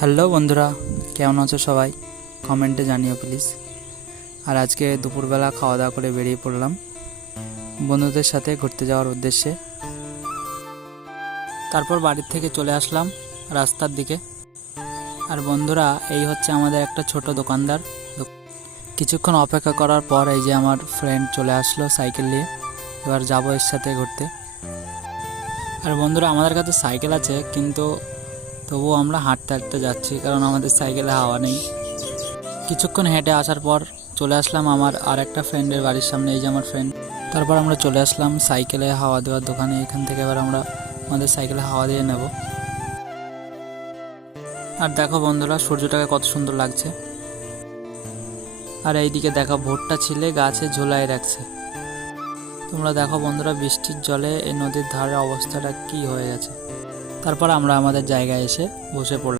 Hello বন্ধুরা, কেমন আছো সবাই? কমেন্টে জানিও প্লিজ। আর আজকে দুপুরবেলা খাওয়া দাওয়া করে বেরিয়ে পড়লাম বন্ধুদের সাথে ঘুরতে যাওয়ার উদ্দেশ্যে। তারপর বাড়ির থেকে চলে আসলাম রাস্তার দিকে। আর বন্ধুরা, এই হচ্ছে আমাদের একটা ছোট দোকানদার। কিছুক্ষণ অপেক্ষা করার পর এই যে আমার ফ্রেন্ড চলে আসলো সাইকেল নিয়ে। এবার যাবো এর সাথে ঘুরতে। আর বন্ধুরা, আমাদের কাছে সাইকেল আছে, কিন্তু তবুও আমরা হাঁটতে হাঁটতে যাচ্ছি, কারণ আমাদের সাইকেলে হাওয়া নেই। কিছুক্ষণ হেঁটে আসার পর চলে আসলাম আমার আর একটা ফ্রেন্ডের বাড়ির সামনে। এই যে আমার ফ্রেন্ড। তারপর আমরা চলে আসলাম সাইকেলে হাওয়া দেওয়ার দোকানে। এখান থেকে এবার আমরা আমাদের সাইকেলে হাওয়া দিয়ে নেব। আর দেখো বন্ধুরা, সূর্যটাকে কত সুন্দর লাগছে। আর এইদিকে দেখো ভুট্টা ছিলে গাছে ঝুলাই রাখছে। তোমরা দেখো বন্ধুরা, বৃষ্টির জলে এই নদীর ধারের অবস্থাটা কি হয়ে গেছে। তারপর আমরা আমাদের জায়গায় এসে বসে পড়লাম।